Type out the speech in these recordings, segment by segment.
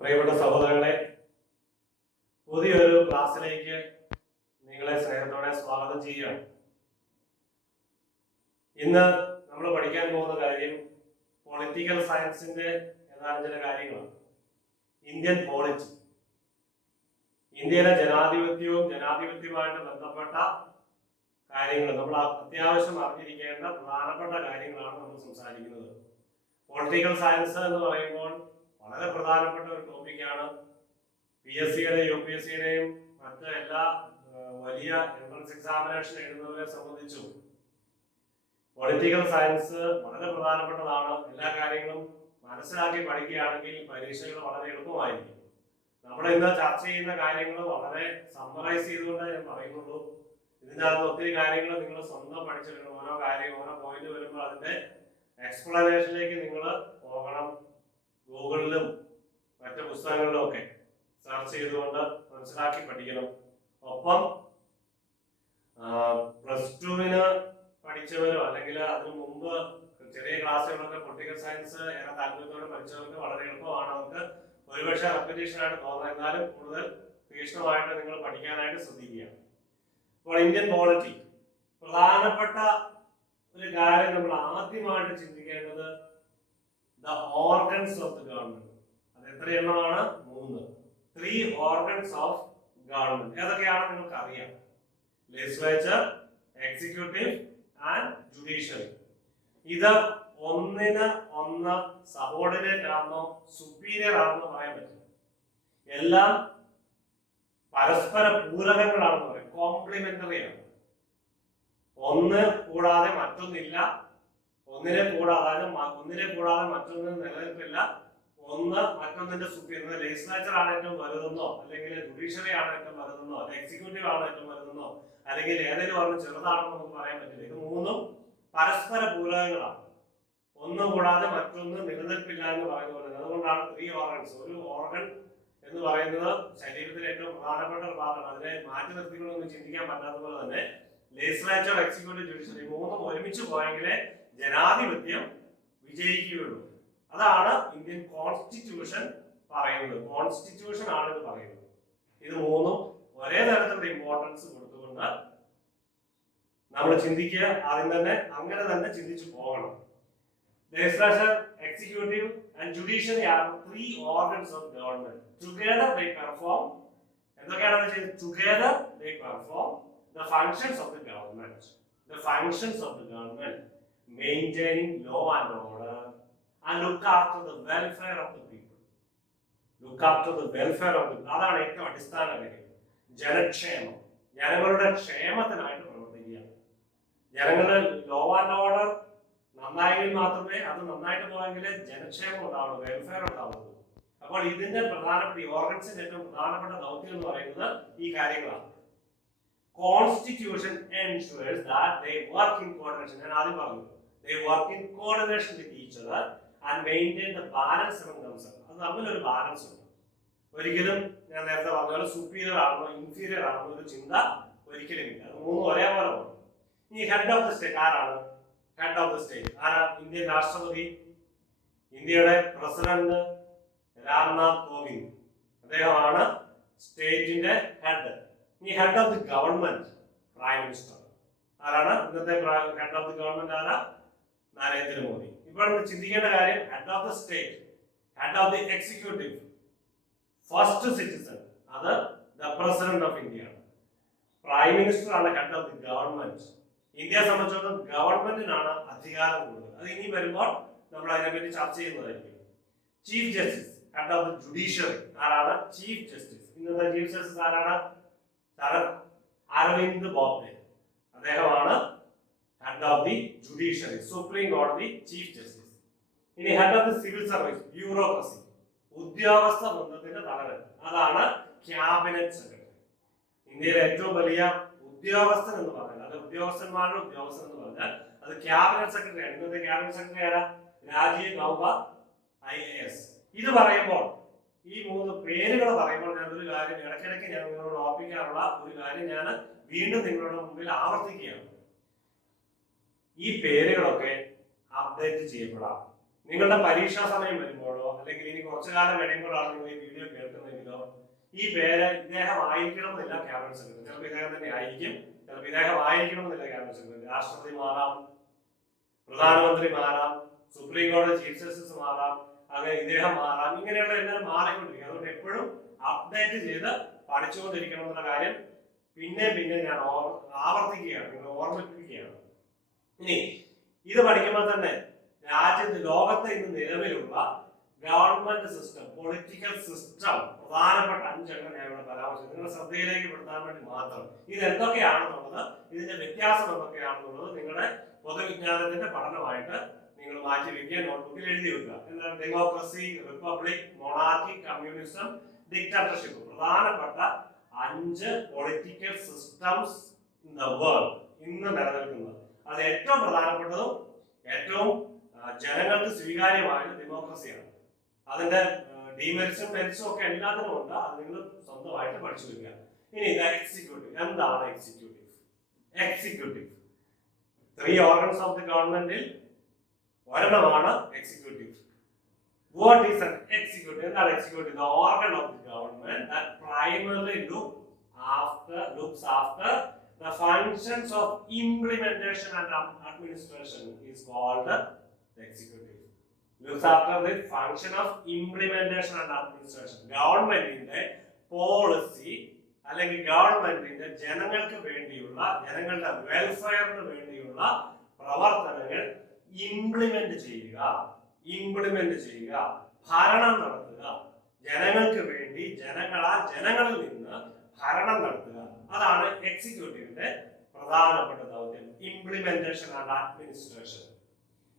പ്രിയപ്പെട്ട സഹോദരങ്ങളെ, പുതിയൊരു ക്ലാസ്സിലേക്ക് നിങ്ങളെ സ്നേഹത്തോടെ സ്വാഗതം ചെയ്യുകയാണ്. ഇന്ന് നമ്മൾ പഠിക്കാൻ പോകുന്ന കാര്യം പൊളിറ്റിക്കൽ സയൻസിന്റെ ഏതാനും ചില കാര്യങ്ങളാണ്. ഇന്ത്യൻ പോളിറ്റി, ഇന്ത്യയിലെ ജനാധിപത്യവും ജനാധിപത്യവുമായിട്ട് ബന്ധപ്പെട്ട കാര്യങ്ങൾ, നമ്മൾ അത്യാവശ്യം അറിഞ്ഞിരിക്കേണ്ട പ്രധാനപ്പെട്ട കാര്യങ്ങളാണ് നമ്മൾ സംസാരിക്കുന്നത്. പൊളിറ്റിക്കൽ സയൻസ് എന്ന് പറയുമ്പോൾ വളരെ പ്രധാനപ്പെട്ട ഒരു ടോപ്പിക്കാണ്. PSCയുടെയും UPSCയുടെയും മറ്റ് എല്ലാ വലിയ എൻട്രൻസ് എക്സാമിനേഷൻ എഴുതുന്നവരെ സംബന്ധിച്ചും പൊളിറ്റിക്കൽ സയൻസ് വളരെ പ്രധാനപ്പെട്ടതാണ്. എല്ലാ കാര്യങ്ങളും മനസ്സിലാക്കി പഠിക്കുകയാണെങ്കിൽ പരീക്ഷകൾ വളരെ എളുപ്പമായിരിക്കും. നമ്മൾ ഇന്ന് ചർച്ച ചെയ്യുന്ന കാര്യങ്ങൾ വളരെ സമ്മറൈസ് ചെയ്തുകൊണ്ട് ഞാൻ പറയുന്നുള്ളൂ. ഇതിനകത്ത് ഒത്തിരി കാര്യങ്ങൾ നിങ്ങൾ സ്വന്തം പഠിച്ചെടുക്കണം. ഓരോ കാര്യം, ഓരോ പോയിന്റ് വരുമ്പോൾ അതിന്റെ എക്സ്പ്ലനേഷനിലേക്ക് നിങ്ങൾ പോകണം. ഗൂഗിളിലും മറ്റു പുസ്തകങ്ങളിലും ഒക്കെ സെർച്ച് ചെയ്തുകൊണ്ട് മനസ്സിലാക്കി പഠിക്കണം. ഒപ്പം +2 പഠിച്ചവരോ അല്ലെങ്കിൽ അതിനു മുമ്പ് ചെറിയ ക്ലാസ്സുകളൊക്കെ പൊളിറ്റിക്കൽ സയൻസ് ഏറെ താല്പര്യത്തോടെ പഠിച്ചവർക്ക് വളരെ എളുപ്പമാണ്. അവർക്ക് ഒരുപക്ഷെ റെപ്പറ്റീഷൻ ആയിട്ട് തോന്നാം. എന്നാലും കൂടുതൽ തീക്ഷ്ണമായിട്ട് നിങ്ങൾ പഠിക്കാനായിട്ട് ശ്രദ്ധിക്കുക. അപ്പോൾ ഇന്ത്യൻ പോളിറ്റി, പ്രധാനപ്പെട്ട ഒരു കാര്യം നമ്മൾ ആദ്യമായിട്ട് ചിന്തിക്കേണ്ടത് the organs of the government. അത് എത്ര എണ്ണമാണ്? 3 organs of government. ഏതൊക്കെയാണ് നിങ്ങൾക്ക് അറിയാം? Legislature, executive and judiciary. ഇത് ഒന്നിന് ഒന്ന് സബോർഡിനേറ്റ് ആണെന്നോ സുപ്പീരിയർ ആണെന്നോ പറയാൻ പറ്റില്ല. എല്ലാം പരസ്പര പൂരകങ്ങളാണെന്ന് പറയും, കോംപ്ലിമെന്ററി ആണ്. ഒന്ന് കൂടാതെ മറ്റൊന്നില്ല, ഒന്നിനെ കൂടാതെ മറ്റൊന്നിന് നിലനിൽപ്പില്ല. ഒന്ന് മറ്റൊന്നിന്റെ സുപ്പീരിയർ. ലെജിസ്ലേച്ചർ ആണ് ഏറ്റവും വലുതെന്നോ, അല്ലെങ്കിൽ ജുഡീഷ്യറി ആണ് ഏറ്റവും വലുതെന്നോ, അല്ലെങ്കിൽ എക്സിക്യൂട്ടീവ് ആണ് ഏറ്റവും വലുതെന്നോ, അല്ലെങ്കിൽ ഏതെങ്കിലും പറഞ്ഞ് ചെറുതാണെന്ന് നമുക്ക് പറയാൻ പറ്റില്ല. ഇത് മൂന്നും പരസ്പര പൂരകങ്ങളാണ്. ഒന്നും കൂടാതെ മറ്റൊന്ന് നിലനിൽപ്പില്ല എന്ന് പറയുന്ന പോലെ. അതുകൊണ്ടാണ് 3 ഓർഗൻസ്. ഒരു ഓർഗൻ എന്ന് പറയുന്നത് ശരീരത്തിലെ ഏറ്റവും പ്രധാനപ്പെട്ട ഒരു ഭാഗമാണ്. അതിനെ മാറ്റി നിർത്തിക്കൊണ്ടൊന്നും ചിന്തിക്കാൻ പറ്റാത്ത പോലെ തന്നെ ലെജിസ്ലേച്ചർ, എക്സിക്യൂട്ടീവ്, ജുഡീഷ്യറി മൂന്നും ഒരുമിച്ച് പോയെങ്കിലേ ജനാധിപത്യം വിജയിക്കുകയുള്ളൂ. അതാണ് ഇന്ത്യൻ കോൺസ്റ്റിറ്റ്യൂഷൻ പറയുന്നത്. കോൺസ്റ്റിറ്റ്യൂഷൻ ആണ് ഇത് പറയുന്നത്. ഇത് മൂന്നും ഒരേ തരത്തിലുള്ള ഇമ്പോർട്ടൻസ് കൊടുത്തുകൊണ്ട് നമ്മൾ ചിന്തിക്കുക. ആദ്യം തന്നെ അങ്ങനെ തന്നെ ചിന്തിച്ചു പോകണം. Legislature, executive and judiciary are 3 organs of government. Together they perform, എന്തൊക്കെയാണെന്ന് വെച്ചാൽ together they perform the functions of the government. The functions of the government, maintaining law and order and look after the welfare of the people. Look after the welfare of the people. അതാണ് ഏറ്റവും അടിസ്ഥാന കാര്യം. ജനക്ഷേമം, ജനങ്ങളുടെ ക്ഷേമത്തിനായിട്ട് പ്രവർത്തിക്കുക. ജനങ്ങളുടെ law and order നന്നായെങ്കിൽ മാത്രമേ, അത് നന്നായിട്ട് പോയെങ്കിലേ ജനക്ഷേമം ഉണ്ടാവുള്ളൂ, വെൽഫെയർ ഉണ്ടാവുള്ളൂ. അപ്പോൾ ഇതിന്റെ പ്രധാനപ്പെട്ട ഈ ഓർഗൻസിന്റെ ഏറ്റവും പ്രധാനപ്പെട്ട ദൗത്യം എന്ന് പറയുന്നത് ഈ കാര്യങ്ങളാണ്. Constitution ensures that they work in coordination. ഞാൻ ആദ്യം പറഞ്ഞു, they work in coordination with each other and maintain the balance among themselves. അത് തമ്മിലൊരു ബാലൻസ് ഉണ്ട്. ഒരിക്കലും ഞാൻ നേരത്തെ പറഞ്ഞ പോലെ സുപ്പീരിയർ ആണെന്നോ ഇൻഫീരിയർ ആണെന്നോ ഒരു ചിന്ത ഒരിക്കലും ഇല്ല. അത് മൂന്നും ഒരേപോലെ വേണം. ഈ ഹെഡ് ഓഫ് ദി സ്റ്റേറ്റ് ആരാണ്? ഹെഡ് ഓഫ് ദി സ്റ്റേറ്റ് ആരാ? ഇന്ത്യൻ രാഷ്ട്രപതി, ഇന്ത്യയുടെ പ്രസിഡന്റ് രാംനാഥ് കോവിന്ദ്. അദ്ദേഹമാണ് സ്റ്റേറ്റിന്റെ ഹെഡ്. ഈ head of the government prime minister. ആരാണ് ഇന്നത്തെ ഹെഡ് ഓഫ് ദി ഗവൺമെന്റ്? ആരാ? നരേന്ദ്രമോദി. ഇപ്പോൾ ചിന്തിക്കേണ്ട കാര്യം, head of the state, head of the executive, first citizen, അത് ദ പ്രസിഡന്റ് ഓഫ് ഇന്ത്യ ആണ്. പ്രൈം മിനിസ്റ്റർ ആണ് ഹെഡ് ഓഫ് ദി ഗവൺമെന്റ്. ഇന്ത്യയെ സംബന്ധിച്ചിടത്തോളം ഗവൺമെന്റിനാണ് അധികാരം കൂടുതൽ. അത് ഇനി വരുമ്പോൾ നമ്മൾ അതിനെപ്പറ്റി ചർച്ച ചെയ്യുന്നതായിരിക്കും. Chief justice, head of the judiciary. ആരാണ്? Chief justice. ഇന്നത്തെ ചീഫ് ജസ്റ്റിസ് ആരാണ്? അരവിന്ദ് ബോബ്ഡെ. അദ്ദേഹമാണ് head of the judiciary, supreme കോടതി ചീഫ് ജസ്റ്റിസ്. ഇനി head of the civil service, bureaucracy, ഉദ്യോഗസ്ഥ ബന്ധത്തിന്റെ തലവൻ, അതാണ് ക്യാബിനറ്റ് സെക്രട്ടറി. ഇന്ത്യയിലെ ഏറ്റവും വലിയ ഉദ്യോഗസ്ഥൻ എന്ന് പറഞ്ഞാൽ, അത് ഉദ്യോഗസ്ഥന്മാരുടെ ഉദ്യോഗസ്ഥൻ എന്ന് പറഞ്ഞാൽ അത് ക്യാബിനറ്റ് സെക്രട്ടറി ആണ്. ഇന്നത്തെ ക്യാബിനറ്റ് സെക്രട്ടറി ആരാ? രാജീവ് ഗൗബ IAS. ഇത് പറയുമ്പോൾ, ഈ 3 പേരുകൾ പറയുമ്പോൾ ഞാൻ ഒരു കാര്യം ഇടയ്ക്കിടയ്ക്ക് ഞാൻ നിങ്ങളോട് ഓർപ്പിക്കാറുള്ള ഒരു കാര്യം ഞാൻ വീണ്ടും നിങ്ങളുടെ മുമ്പിൽ ആവർത്തിക്കുകയാണ്. ഈ പേരുകളൊക്കെ അപ്ഡേറ്റ് ചെയ്യപ്പെടാം. നിങ്ങളുടെ പരീക്ഷാ സമയം വരുമ്പോഴോ അല്ലെങ്കിൽ ഇനി കുറച്ചു കാലം കഴിയുമ്പോഴാണ് നിങ്ങൾ ഈ വീഡിയോ കേൾക്കുന്നതെങ്കിലോ ഈ പേര് ഇദ്ദേഹം ആയിരിക്കണം എന്നില്ല ക്യാബിനറ്റ് സെക്രട്ടറി. ചിലപ്പോൾ ഇദ്ദേഹം തന്നെ ആയിരിക്കും, ചിലപ്പോൾ ഇദ്ദേഹം ആയിരിക്കണം എന്നില്ല ക്യാബിനറ്റ് സെക്രട്ടറി. രാഷ്ട്രപതി മാറാം, പ്രധാനമന്ത്രി മാറാം, സുപ്രീം കോടതി ചീഫ് ജസ്റ്റിസ് മാറാം, അങ്ങനെ ഇദ്ദേഹം മാറാം. ഇങ്ങനെയുള്ള എല്ലാം മാറിക്കൊണ്ടിരിക്കും. അതുകൊണ്ട് എപ്പോഴും അപ്ഡേറ്റ് ചെയ്ത് പഠിച്ചുകൊണ്ടിരിക്കണം എന്നുള്ള കാര്യം പിന്നെ പിന്നെ ഞാൻ ആവർത്തിക്കുകയാണ്, നിങ്ങൾ ഓർമ്മിപ്പിക്കുകയാണ്. ഇനി ഇത് പഠിക്കുമ്പോൾ തന്നെ ലോകത്തെ ഇന്ന് നിലവിലുള്ള ഗവൺമെന്റ് സിസ്റ്റം, പൊളിറ്റിക്കൽ സിസ്റ്റം, പ്രധാനപ്പെട്ട 5 എണ്ണം ഞാൻ ഇവിടെ പരാമർശിച്ചു. നിങ്ങളുടെ ശ്രദ്ധയിലേക്ക് പെടുത്താൻ വേണ്ടി മാത്രം. ഇത് എന്തൊക്കെയാണെന്നുള്ളത്, ഇതിന്റെ വ്യത്യാസം എന്തൊക്കെയാണെന്നുള്ളത് നിങ്ങളുടെ പൊതുവിജ്ഞാനത്തിന്റെ പഠനമായിട്ട് നിങ്ങൾ മാറ്റി വെക്കുക, നോട്ട്ബുക്കിൽ എഴുതി വെക്കുക. എന്താണ് ഡെമോക്രസി, റിപ്പബ്ലിക്, മൊണാർക്കി, കമ്മ്യൂണിസം, ഡിക്റ്റാറ്റർഷിപ്പ്. പ്രധാനപ്പെട്ട 5 political systems in the world ഇന്ന് നിലനിൽക്കുന്നത്. അത് ഏറ്റവും പ്രധാനപ്പെട്ടതും ഏറ്റവും ജനങ്ങൾക്ക് സ്വീകാര്യമായത് ഡെമോക്രസിയാണ്. അതിന്റെ ഡിമെറിറ്റ്സും മെറിറ്റ്സും ഒക്കെ എല്ലാത്തിനും ഉണ്ട്. അത് നിങ്ങൾ സ്വന്തമായിട്ട് പഠിച്ചു വെക്കുക. ഇനി എക്സിക്യൂട്ടീവ്. എന്താണ് executive? Executive 3 organs of the ഗവൺമെന്റിൽ ഒരെണ്ണമാണ് executive. What is an executive? എന്താണ് executive? The organ of the government that primarily looks after the functions of implementation and administration is called the executive. Looks after the function of implementation and administration. ഗവൺമെന്റിന്റെ policy അല്ലെങ്കിൽ ഗവൺമെന്റിന്റെ ജനങ്ങൾക്ക് വേണ്ടിയുള്ള, ജനങ്ങളുടെ വെൽഫെയറിന് വേണ്ടിയുള്ള പ്രവർത്തനങ്ങൾ implement ചെയ്യുക, ഭരണം നടത്തുക, ജനങ്ങൾക്ക് വേണ്ടി ജനങ്ങളിൽ നിന്ന് ഭരണം നടത്തുക. അതാണ് എക്സിക്യൂട്ടീവിന്റെ പ്രധാനപ്പെട്ട ദൗത്യം. Implementation and administration.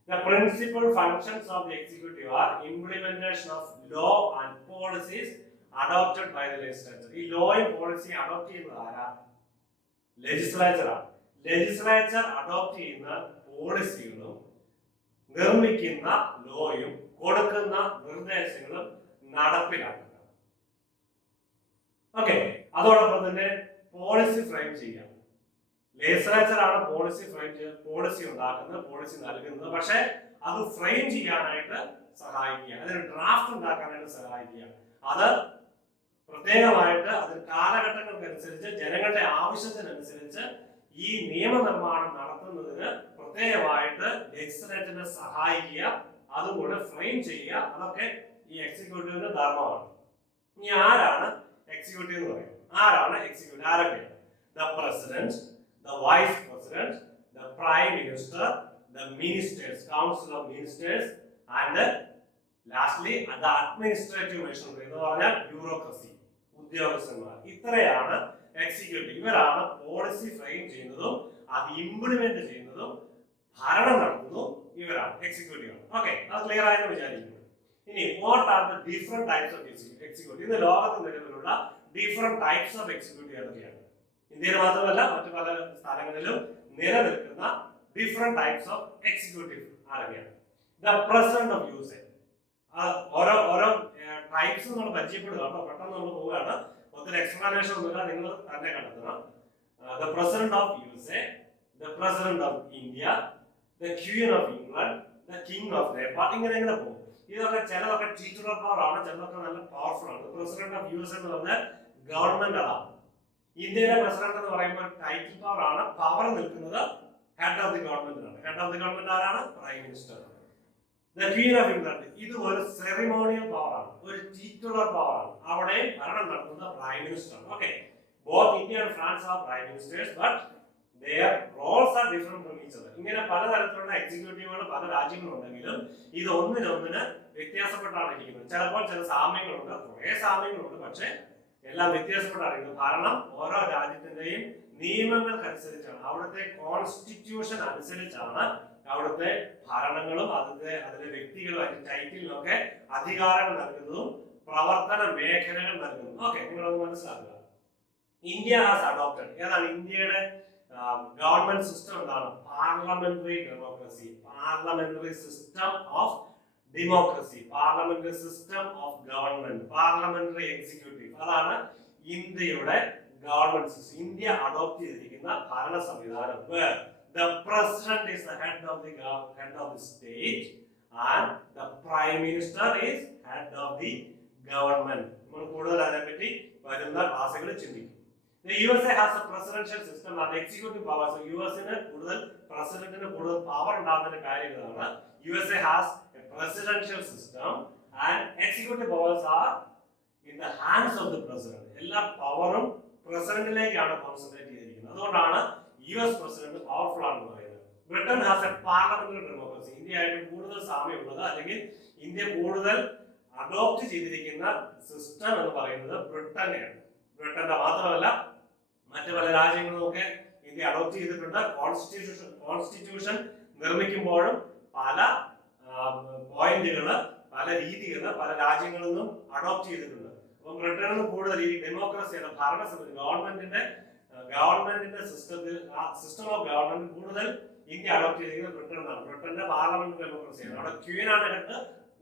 The principal functions of the executive are implementation of law and policies adopted by the legislature. ഈ ലോയും പോളിസിയും അഡോപ്റ്റ് ചെയ്യുന്നത് ആരാ? ലെജിസ്ലേച്ചറാണ്. ലെജിസ്ലേച്ചർ അഡോപ്റ്റ് ചെയ്യുന്ന പോളിസികളും നിർമ്മിക്കുന്ന ലോയും കൊടുക്കുന്ന നിർദ്ദേശങ്ങളും നടപ്പിലാക്കുക. ഓക്കെ, അതോടൊപ്പം തന്നെ പോളിസി ഫ്രെയിം ചെയ്യാം. ലെജിസ്ലേച്ചർ ആണ് പോളിസി ഫ്രെയിം ചെയ്ത് പോളിസി ഉണ്ടാക്കുന്നത്, പോളിസി നൽകുന്നത്. പക്ഷെ അത് ഫ്രെയിം ചെയ്യാനായിട്ട് സഹായിക്കുക, അതിന് ഡ്രാഫ്റ്റ് ഉണ്ടാക്കാനായിട്ട് സഹായിക്കുക. അത് പ്രത്യേകമായിട്ട് അതിന് കാലഘട്ടങ്ങൾക്കനുസരിച്ച് ജനങ്ങളുടെ ആവശ്യത്തിനനുസരിച്ച് ഈ നിയമനിർമ്മാണം നടത്തുന്നതിന് പ്രത്യേകമായിട്ട് ലെജിസ്ലേച്ചറിനെ സഹായിക്കുക, അതുകൂടെ ഫ്രെയിം ചെയ്യുക. അതൊക്കെ ഈ എക്സിക്യൂട്ടീവിന്റെ ധർമ്മമാണ്. ഇനി ആരാണ് എക്സിക്യൂട്ടീവ് എന്ന് പറയുന്നത്? ആരാണ് എക്സിക്യൂട്ടീവ്? ആരൊക്കെയാണ്? The President, the Vice President, the Prime Minister, the Ministers, Council of Ministers, and lastly the Administrative Machinery എന്ന് പറഞ്ഞാൽ ബ്യൂറോക്രസി, ഉദ്യോഗസ്ഥന്മാർ. ഇത്രയാണ് എക്സിക്യൂട്ടീവ്. ഇവരാണ് പോളിസി ഫ്രെയിം ചെയ്യുന്നതും അത് ഇംപ്ലിമെന്റ് ചെയ്യുന്നതും ഭരണം നടത്തുന്നതും ഇവരാണ് എക്സിക്യൂട്ടീവ്. ഓക്കെ, അത് ക്ലിയർ ആയെന്ന് വിചാരിക്കുന്നു. ഇനി what are the different types of executive? ഇന്ന് ലോകത്ത് നിലവിലുള്ള ഡിഫറെന്റ് ടൈപ്സ് ഓഫ് എക്സിക്യൂട്ടീവ് ഏതൊക്കെയാണ്? ഇന്ത്യയിൽ മാത്രമല്ല മറ്റു പല സ്ഥലങ്ങളിലും നിലനിൽക്കുന്ന ഡിഫറെന്റ് ടൈപ്സ് ഓഫ് എക്സിക്യൂട്ടീവ് ആരൊക്കെയാണ്? The president of U S A. ഓരോ ടൈപ്സ് നമ്മൾ പരിചയപ്പെടുക. അപ്പൊ പെട്ടെന്ന് നമ്മൾ പോവുകയാണ്, ഒത്തിരി എക്സ്പ്ലനേഷൻ ഒന്നുമില്ല, നിങ്ങൾ തന്നെ കണ്ടെത്തണം. The president of U S A, the president of India, the queen of England, the king of Nepal. ഇങ്ങനെ പോകും. ഇതൊക്കെ ചിലതൊക്കെ ടീറ്റുലർ പവർ ആണ്, ചിലതൊക്കെ നല്ല പവർഫുൾ ആണ്. പ്രസിഡന്റ് ഓഫ് യു എസ് എന്ന് പറഞ്ഞാൽ ഗവൺമെന്റ് ആണ്. ഇന്ത്യയിലെ പ്രസിഡന്റ് എന്ന് പറയുമ്പോൾ ടൈറ്റിൽ പവർ ആണ്, പവർ നിൽക്കുന്നത് ഹെഡ് ഓഫ് ദി ഗവൺമെന്റിനാണ്. ഹെഡ് ഓഫ് ദി ഗവൺമെന്റ് ആരാണ്? Prime minister. The queen of England, ഇത് ഒരു സെറിമോണിയൽ പവർ ആണ്, ഒരു ടീറ്റുലർ പവർ ആണ്. അവിടെ ഭരണം നടത്തുന്ന prime minister. Okay, both India and France are prime ministers, but their roles are different from each other. ഇങ്ങനെ പലതരത്തിലുള്ള എക്സിക്യൂട്ടീവുകൾ പല രാജ്യങ്ങളുണ്ടെങ്കിലും ഇത് ഒന്നിനൊന്നിന് വ്യത്യാസപ്പെട്ടാണ് ഇരിക്കുന്നത്. ചിലപ്പോൾ ചില സാമ്യങ്ങളുണ്ട്, കുറേ സാമ്യങ്ങളുണ്ട്, പക്ഷെ എല്ലാം വ്യത്യാസപ്പെട്ടാണ് ഇരിക്കുന്നത്. കാരണം ഓരോ രാജ്യത്തിന്റെയും നിയമങ്ങൾക്കനുസരിച്ചാണ്, അവിടുത്തെ കോൺസ്റ്റിറ്റ്യൂഷൻ അനുസരിച്ചാണ് അവിടുത്തെ ഭരണങ്ങളും അതിലെ വ്യക്തികളും അതിന്റെ ടൈറ്റിലിനൊക്കെ അധികാരങ്ങൾ നൽകുന്നതും പ്രവർത്തന മേഖലകൾ നൽകുന്നതും. ഓക്കെ, നിങ്ങളത് മനസ്സിലാക്കുക. India has adopted. ഏതാണ് ഇന്ത്യയുടെ ഗവൺമെന്റ് സിസ്റ്റം? എന്താണ്? Parliamentary democracy, parliamentary system of democracy, parliamentary system of government, parliamentary executive. അതാണ് ഇന്ത്യയുടെ ഗവൺമെന്റ് സിസ്റ്റം. ഇന്ത്യ അഡോപ്റ്റ് ചെയ്തിരിക്കുന്ന ഭരണ സംവിധാനം. The president is the head of the state and the prime minister is head of the government. നമ്മൾ കൂടുതൽ അതിനെപ്പറ്റി വരുന്ന ക്ലാസ്സുകൾ ചിന്തിക്കും. The USA has a presidential system and executive powers. So USന് കൂടുതൽ പ്രസിഡന്റിന് കൂടുതൽ പവർ ഉണ്ടാകുന്ന കാര്യം ഇതാണ്. USA has a presidential system and executive powers are in the hands of the president. എല്ലാ പവറും പ്രസിഡന്റിലേക്കാണ് കോൺസെൻട്രേറ്റ് ചെയ്തിരിക്കുന്നത്. അതുകൊണ്ടാണ് US പ്രസിഡന്റ് പവർഫുൾ ആണെന്ന് പറയുന്നത്. Britain has a parliamentary democracy. ഇന്ത്യയായിട്ട് കൂടുതൽ സാമ്യമുള്ളത് അല്ലെങ്കിൽ ഇന്ത്യ കൂടുതൽ അഡോപ്റ്റ് ചെയ്തിരിക്കുന്ന സിസ്റ്റം എന്ന് പറയുന്നത് ബ്രിട്ടനെയാണ്. ബ്രിട്ടന്റെ മാത്രമല്ല മറ്റു പല രാജ്യങ്ങളുമൊക്കെ ഇന്ത്യ അഡോപ്റ്റ് ചെയ്തിട്ടുണ്ട്. കോൺസ്റ്റിറ്റ്യൂഷൻ നിർമ്മിക്കുമ്പോഴും പല പോയിന്റുകള് പല രീതികള് പല രാജ്യങ്ങളിൽ നിന്നും അഡോപ്റ്റ് ചെയ്തിട്ടുണ്ട്. അപ്പം ബ്രിട്ടനിൽ കൂടുതൽ ഈ ഡെമോക്രസിയുടെ ഭരണസമിതി ഗവൺമെന്റിന്റെ സിസ്റ്റം ഓഫ് ഗവൺമെന്റ് കൂടുതൽ ഇന്ത്യ അഡോപ്റ്റ് ചെയ്തിരിക്കുന്നത് ബ്രിട്ടനാണ്. ബ്രിട്ടന്റെ പാർലമെന്റ് ഡെമോക്രസിയാണ്. അവിടെ ക്വീൻ ആണ് ഹെഡ്,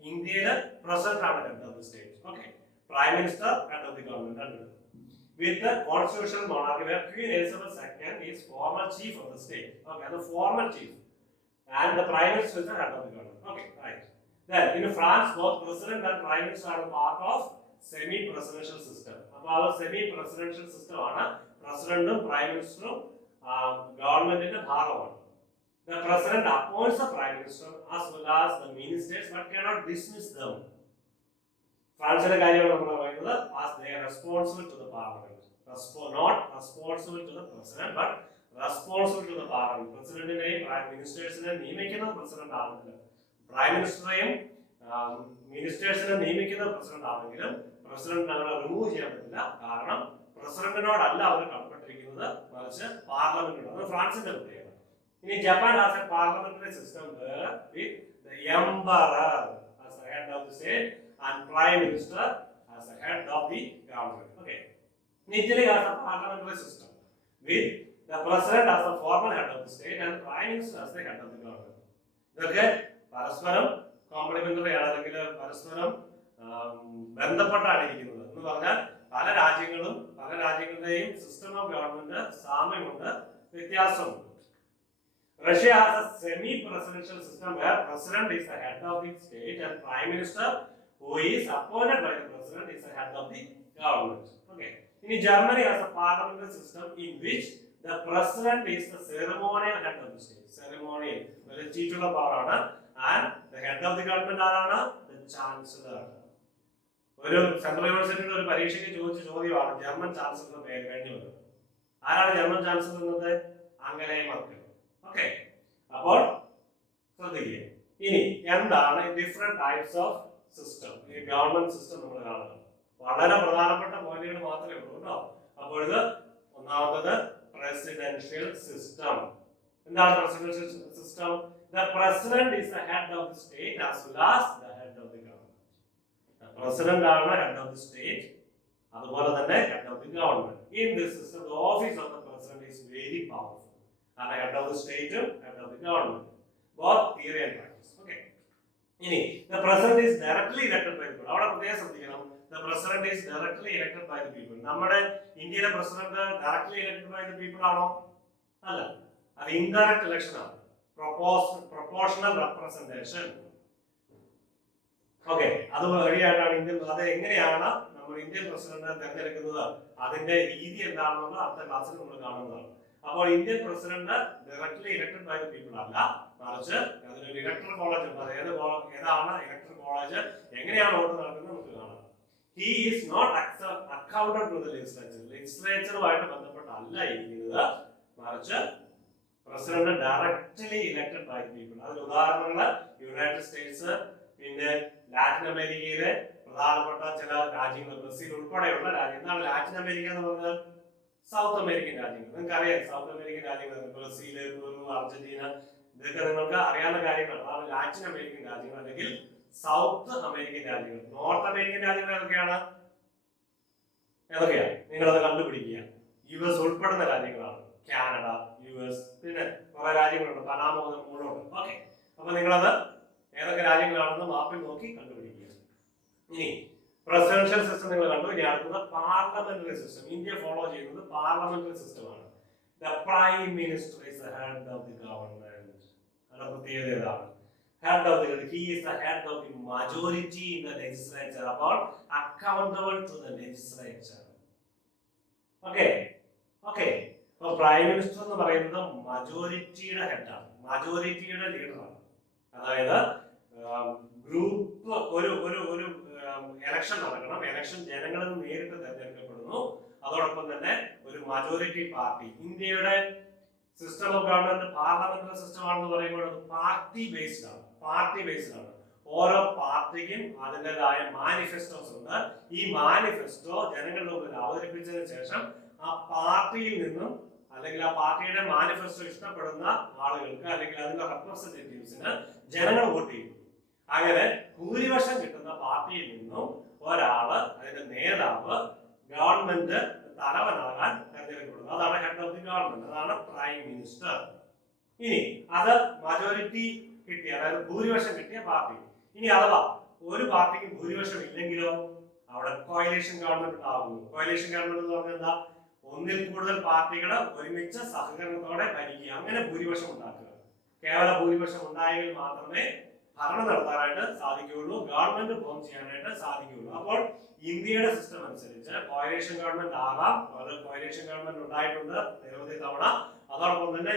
ഇന്ത്യയിലെ പ്രസിഡന്റ് ആണ് head of the state. Okay, prime minister head of the government. With the constitutional monarchy where Queen Elizabeth II is former chief of the state. Okay, the former chief. And the prime minister is the head of the government. Okay, right. Then in France, both president and prime minister are part of semi-presidential system. അപ്പോൾ ആ semi-presidential system ആണ് പ്രസിഡന്റും prime മിനിസ്റ്ററും ഗവൺമെന്റിന്റെ ഭാഗമാണ്. The president appoints the prime minister as well as the ministers but cannot dismiss them. ഫ്രാൻസിലെ കാര്യമാണ് നമ്മൾ പറയുന്നത്. as they are responsible to the parliament, not responsible to the president but responsible to the parliament. പ്രസിഡന്റിനെയും prime മിനിസ്റ്റേഴ്സിനെ നിയമിക്കുന്നത് president ആണെങ്കിലും prime മിനിസ്റ്ററെയും മിനിസ്റ്റേഴ്സിനെ നിയമിക്കുന്നത് president ആണെങ്കിലും പ്രസിഡന്റ് അവരെ റിമൂവ് ചെയ്യാൻ പറ്റില്ല. കാരണം പ്രസിഡന്റിനോടല്ല അവർ കടപ്പെട്ടിരിക്കുന്നത്, മറിച്ച് പാർലമെന്റിനോട്. അത് ഫ്രാൻസിന്റെ പ്രത്യേകത. ഇനി Japan has a parliamentary system with the emperor as the head of the state and prime minister as the head of the government. Okay. Italy has a parliamentary system with the president as the formal head of the state and the prime minister as the head of the government. ഇതൊക്കെ പരസ്പരം complementary ആണ്, അല്ലെങ്കിൽ പരസ്പരം ബന്ധപ്പെട്ടാണ് ഇരിക്കുന്നത്. എന്ന് പറഞ്ഞാൽ പല രാജ്യങ്ങളുടെയും സിസ്റ്റം ഓഫ് ഗവൺമെന്റ് സാമ്യമുണ്ട്, വ്യത്യാസമുണ്ട്. Russia has a semi-presidential system where president is the head of the state and prime minister who is appointed by the president is the head of the government. Okay. In Germany has a parliamentary system in which the president is the ceremonial head of the state. Ceremonial, ഒരു ചീറ്റുള്ള പവറാണ്. And the head of the government ആരാണ്? The chancellor. ഒരു central യൂണിവേഴ്സിറ്റിയുടെ ഒരു പരീക്ഷയ്ക്ക് ചോദിച്ച ചോദ്യമാണ് German ചാൻസലറുടെ പേര് കഴിഞ്ഞു വന്നത്. ആരാണ് ജർമ്മൻ ചാൻസലർ എന്നത്? ആംഗലേയ മെർക്കൽ. ഓക്കെ, അപ്പോൾ ശ്രദ്ധിക്കുക. ഇനി എന്താണ് ഡിഫറെന്റ് ടൈപ്സ് ഓഫ് സിസ്റ്റം, ഈ ഗവൺമെന്റ് സിസ്റ്റം നമ്മൾ കാണുന്നത്? വളരെ പ്രധാനപ്പെട്ട പോയിന്റുകൾ മാത്രമേ ഉള്ളൂ കേട്ടോ. അപ്പോൾ ഇത് ഒന്നാമത്തത് പ്രസിഡൻഷ്യൽ സിസ്റ്റം. എന്താണ് presidential system? The president is the head of the state as well as the head of the government. The president ആണ് head of the state, അതുപോലെ തന്നെ head of the government. In this system, the office of the president is very powerful. And head of the state, head of the government, both theory and practice. Okay. Ini, the president is directly elected by the people. Avada prathekam ശ്രദ്ധിക്കണം. The president is directly elected by the people. നമ്മുടെ ഇന്ത്യയിലെ president directly elected by the people ആണോ? അല്ല, അത് indirect election ആണ്. Proportional representation. Okay, അത് വഴിയായിട്ടാണ് അത് എങ്ങനെയാണ് നമ്മൾ ഇന്ത്യൻ പ്രസിഡന്റിനെ തെരഞ്ഞെടുക്കുന്നത്, അതിന്റെ രീതി എന്താണെന്നുള്ള അടുത്ത ക്ലാസ്സിൽ നമ്മൾ കാണുന്നതാണ്. അപ്പോൾ Indian president directly elected by the people അല്ല, മറിച്ച് അതിനൊരു ഇലക്ടറൽ കോളേജ് ഉണ്ട്. അത് ഏതാണ് ഇലക്ടറൽ കോളേജ്, എങ്ങനെയാണ് വോട്ട് നടക്കുന്നത് നമുക്ക് കാണാം. He is not accounted to the legislature. ലെജിസ്ലേച്ചറുമായിട്ട് ബന്ധപ്പെട്ടല്ല ഇരിക്കുന്നത്, മറിച്ച് president directly elected by the people. അതിന് ഉദാഹരണങ്ങൾ യുണൈറ്റഡ് സ്റ്റേറ്റ്സ്, പിന്നെ ലാറ്റിൻ അമേരിക്കയിലെ പ്രധാനപ്പെട്ട ചില രാജ്യങ്ങൾ, ബ്രസീൽ ഉൾപ്പെടെയുള്ള രാജ്യം. എന്താണ് ലാറ്റിൻ അമേരിക്ക എന്ന് പറഞ്ഞാൽ? സൗത്ത് അമേരിക്കൻ രാജ്യങ്ങൾ. നിങ്ങൾക്ക് അറിയാം സൗത്ത് അമേരിക്കൻ രാജ്യങ്ങൾ, ബ്രസീല്, പെറു, അർജന്റീന, ഇതൊക്കെ നിങ്ങൾക്ക് അറിയാവുന്ന കാര്യങ്ങളാണ്. അതാണ് ലാറ്റിൻ അമേരിക്കൻ രാജ്യങ്ങൾ അല്ലെങ്കിൽ സൗത്ത് അമേരിക്കൻ രാജ്യങ്ങൾ. നോർത്ത് അമേരിക്കൻ രാജ്യങ്ങൾ ഏതൊക്കെയാണ്? നിങ്ങളത് കണ്ടുപിടിക്കുക. US ഉൾപ്പെടുന്ന രാജ്യങ്ങളാണ്. കാനഡ, US, പിന്നെ കുറെ രാജ്യങ്ങളുണ്ട്, പനാമ മുതൽ മുകളിലുണ്ട്. ഓക്കെ, അപ്പൊ നിങ്ങളത് ഏതൊക്കെ രാജ്യങ്ങളാണെന്ന് മാപ്പിൽ നോക്കി കണ്ടുപിടിക്കുക. ഇനി പ്രസിഡൻഷ്യൽ സിസ്റ്റം നിങ്ങൾ കണ്ടു. ഇനി അടുത്തത് പാർലമെന്ററി സിസ്റ്റം. ഇന്ത്യ ഫോളോ ചെയ്യുന്നത് പാർലമെന്ററി സിസ്റ്റമാണ്. The prime minister is the head of the government. അതിന്റെ പ്രത്യേകത ഏതാണ്? Head of the he is the head of the majority in the legislature, about accountable to the legislature. Okay, okay. അപ്പോൾ prime minister എന്ന് പറയുന്നത് മജോറിറ്റിയുടെ ഹെഡാണ്, മജോറിറ്റിയുടെ ലീഡറാണ്. അതായത് group ഒരു ഒരു ഒരു എലക്ഷൻ നടക്കണം, എലക്ഷൻ ജനങ്ങളിൽ നിന്ന് നേരിട്ട് തെരഞ്ഞെടുക്കപ്പെടുന്നു. അതോടൊപ്പം തന്നെ ഒരു മജോറിറ്റി പാർട്ടി, ഇന്ത്യയുടെ system of government parliamentary system ആണെന്ന് പറയുമ്പോൾ അത് പാർട്ടി ബേസ്ഡ് ആണ്, പാർട്ടി ബേസ്ഡ് ആണ്. ഓരോ പാർട്ടിക്കും അതിൻ്റെതായ മാനിഫെസ്റ്റോസ് ഉണ്ട്. ഈ മാനിഫെസ്റ്റോ ജനങ്ങളുടെ മുമ്പിൽ അവതരിപ്പിച്ചതിന് ശേഷം ആ പാർട്ടിയിൽ നിന്നും അല്ലെങ്കിൽ ആ പാർട്ടിയുടെ മാനിഫെസ്റ്റോ ഇഷ്ടപ്പെടുന്ന ആളുകൾക്ക് അല്ലെങ്കിൽ അതിന്റെ റെപ്രസെന്റേറ്റീവ്സിന് ജനങ്ങൾ വോട്ട് ചെയ്യും. അങ്ങനെ ഭൂരിപക്ഷം കിട്ടുന്ന പാർട്ടിയിൽ നിന്നും ഒരാള്, അതിന്റെ നേതാവ്, ഗവൺമെന്റ് തലവനാകാൻ തെരഞ്ഞെടുക്കപ്പെടുന്നു. അതാണ് ഹെഡ് ഓഫ് ദി ഗവൺമെന്റ്, അതാണ് പ്രൈം മിനിസ്റ്റർ. ഇനി അത് മജോറിറ്റി കിട്ടിയ, അതായത് ഭൂരിപക്ഷം കിട്ടിയ പാർട്ടി. ഇനി അഥവാ ഒരു പാർട്ടിക്ക് ഭൂരിപക്ഷം ഇല്ലെങ്കിലോ അവിടെ കോയലേഷൻ ഗവൺമെന്റ് ഉണ്ടാകുന്നു. കോയലേഷൻ ഗവൺമെന്റ് എന്ന് പറഞ്ഞാൽ എന്താ? ഒന്നിൽ കൂടുതൽ പാർട്ടികൾ ഒരുമിച്ച് സഹകരണത്തോടെ ഭരിക്കുക, അങ്ങനെ ഭൂരിപക്ഷം ഉണ്ടാക്കുക. കേവല ഭൂരിപക്ഷം ഉണ്ടായെങ്കിൽ മാത്രമേ ഭരണം നടത്താനായിട്ട് സാധിക്കുകയുള്ളൂ, ഗവൺമെന്റ് ഫോം ചെയ്യാനായിട്ട് സാധിക്കുകയുള്ളൂ. അപ്പോൾ ഇന്ത്യയുടെ സിസ്റ്റം അനുസരിച്ച് കോയലേഷൻ ഗവൺമെന്റ് ആകാം, കോയലേഷൻ ഗവൺമെന്റ് ഉണ്ടായിട്ടുണ്ട് നിരവധി തവണ. അതോടൊപ്പം തന്നെ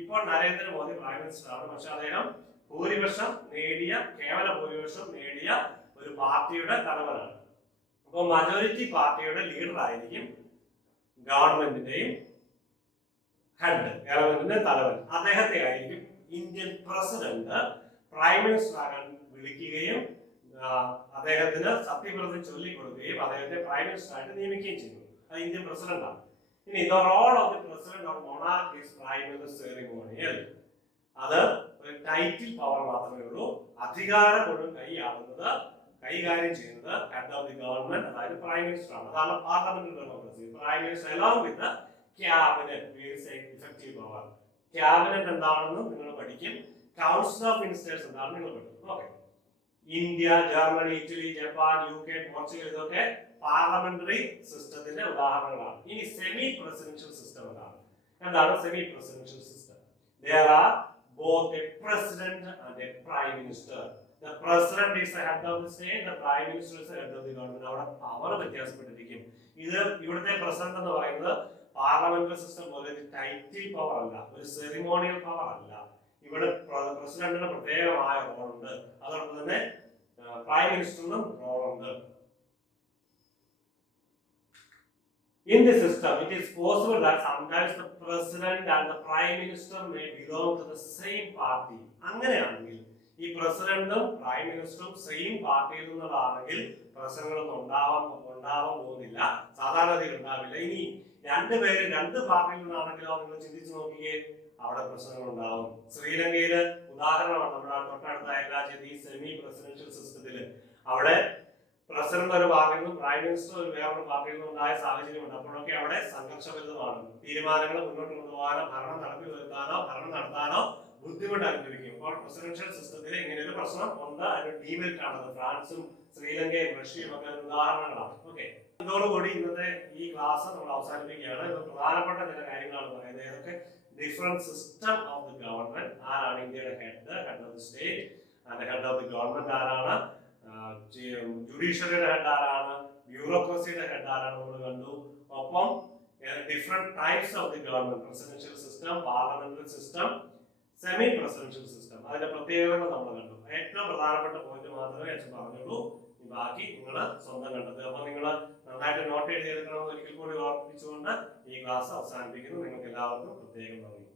ഇപ്പോൾ നരേന്ദ്രമോദി പ്രൈം മിനിസ്റ്റർ ആണ്. പക്ഷെ അദ്ദേഹം ഭൂരിപക്ഷം നേടിയ, കേവല ഭൂരിപക്ഷം നേടിയ ഒരു പാർട്ടിയുടെ തലവനാണ്. അപ്പോൾ മജോറിറ്റി പാർട്ടിയുടെ ലീഡർ ആയിരിക്കും ഗവൺമെന്റിന്റെയും ഹെഡ്, ഗവൺമെന്റിന്റെ തലവൻ. അദ്ദേഹത്തെ ആയിരിക്കും ഇന്ത്യൻ പ്രസിഡന്റ് പ്രൈം മിനിസ്റ്റർ ആകാൻ വിളിക്കുകയും അദ്ദേഹത്തിന് സത്യപ്രതിജ്ഞ ചൊല്ലിക്കൊടുക്കുകയും അദ്ദേഹത്തെ പ്രൈം മിനിസ്റ്റർ ആയിട്ട് നിയമിക്കുകയും ചെയ്യുന്നു. അത് ഇന്ത്യൻ പ്രസിഡന്റ് ആണ്. ഇനി the role of the president or monarch is primary ceremonial. അത് ഒരു ടൈറ്റിൽ പവർ മാത്രമേ ഉള്ളൂ. അധികാരം മുഴുവൻ കൈകാര്യം ചെയ്യുന്നത് ഹെഡ് ഓഫ് ദി ഗവൺമെന്റ്, അതായത് പ്രൈം മിനിസ്റ്റർ ആണ്. അതാണ് parliamentary democracy. Prime minister along with cabinet effective power. Cabinet എന്താണെന്ന് നിങ്ങൾ പഠിക്കും, കൗൺസിൽ ഓഫ് മിനിസ്റ്റേഴ്സ് എന്താണെന്ന് നിങ്ങൾ പഠിക്കും. Okay, India, Germany, Italy, Japan, UK, Portugal ഇതൊക്കെ പാർലമെന്ററി സിസ്റ്റത്തിന്റെ ഉദാഹരണങ്ങളാണ്. ഇനി സെമി പ്രസിഡൻഷ്യൽ സിസ്റ്റം എന്താണ് semi presidential system? There are both a president and a prime minister. The president is the head of the state, the prime minister is the head of the government. അവിടെ power വ്യത്യാസപ്പെട്ടിരിക്കും. ഇവിടുത്തെ president എന്ന് പറയുന്നത് parliamentary system പോലെ ഒരു title power അല്ല, ഒരു ceremonial power അല്ല. ഇവിടെ പ്രസിഡന്റിന് പ്രത്യേകമായ റോളുണ്ട്, അതോടൊപ്പം തന്നെ prime മിനിസ്റ്ററിനും റോളുണ്ട്. In the system, it is possible that sometimes the president and the prime minister may belong to the same party. അങ്ങനെയാണെങ്കിൽ ഈ പ്രസിഡന്റും പ്രൈം മിനിസ്റ്ററും സെയിം പാർട്ടിയിൽ നിന്നുള്ളതാണെങ്കിൽ പ്രശ്നങ്ങളൊന്നും ഉണ്ടാവാൻ പോകുന്നില്ല, സാധാരണഗതിയിൽ ഉണ്ടാവില്ല. ഇനി രണ്ടുപേരും രണ്ട് പാർട്ടിയിൽ നിന്നാണെങ്കിലോ നിങ്ങൾ ചിന്തിച്ചു നോക്കിയേ, അവിടെ പ്രശ്നങ്ങൾ ഉണ്ടാവും. ശ്രീലങ്കയില് ഉദാഹരണമാണ് നമ്മുടെ തൊട്ടടുത്ത അയൽരാജ്യത്ത് ഈ സെമി പ്രസിഡൻഷ്യൽ സിസ്റ്റത്തില്. അവിടെ പ്രസിഡന്റ് ഒരു പാർട്ടിയിൽ നിന്നും പ്രൈം മിനിസ്റ്റർ ഒരു വേറൊരു പാർട്ടിയിൽ നിന്നും ഉണ്ടായ സാഹചര്യമുണ്ട്. അപ്പോഴൊക്കെ അവിടെ സംഘർഷഭരിതമാണ്. തീരുമാനങ്ങൾ മുന്നോട്ട് കൊണ്ടുപോകാനോ ഭരണം നടത്താനോ ബുദ്ധിമുട്ട് അനുഭവിക്കും. അപ്പോൾ പ്രസിഡൻഷ്യൽ സിസ്റ്റത്തിൽ ഇങ്ങനെ ഒരു പ്രശ്നം ഉണ്ട്. അതിന് ഡീമെറിറ്റ് ആണത്. ഫ്രാൻസും ശ്രീലങ്കയും റഷ്യയും ഒക്കെ ഉദാഹരണങ്ങളാണ്. ഓക്കെ, ഇതോടുകൂടി ഇന്നത്തെ ഈ ക്ലാസ് നമ്മൾ അവസാനിപ്പിക്കുകയാണ്. ഇത് പ്രധാനപ്പെട്ട ചില കാര്യങ്ങളാണ് പറയുന്നത്. ഏതൊക്കെ different system of the government, ആരാണ് ഇന്ത്യയുടെ head of the state and head of the government ആരാണ്, ജുഡീഷ്യറിയുടെ ഹെഡ് ആരാണ്, ബ്യൂറോക്രസിയുടെ ഹെഡ് ആരാണ് നമ്മൾ കണ്ടു. ഒപ്പം different types of the government, presidential system, parliamentary system, semi presidential system, അതിന്റെ പ്രത്യേകതകൾ നമ്മൾ കണ്ടു. ഏറ്റവും പ്രധാനപ്പെട്ട പോയിന്റ് മാത്രമേ അച്ഛൻ പറഞ്ഞുള്ളൂ. ബാക്കി നിങ്ങൾ സ്വന്തം കണ്ടെത്തുക. അപ്പൊ നിങ്ങൾ നന്നായിട്ട് നോട്ട് എഴുതിയെടുക്കണമെന്ന് ഒരിക്കൽ കൂടി ഓർമ്മിപ്പിച്ചുകൊണ്ട് ഈ ക്ലാസ് അവസാനിപ്പിക്കുന്നു. നിങ്ങൾക്ക് എല്ലാവർക്കും പ്രത്യേകം നന്ദി.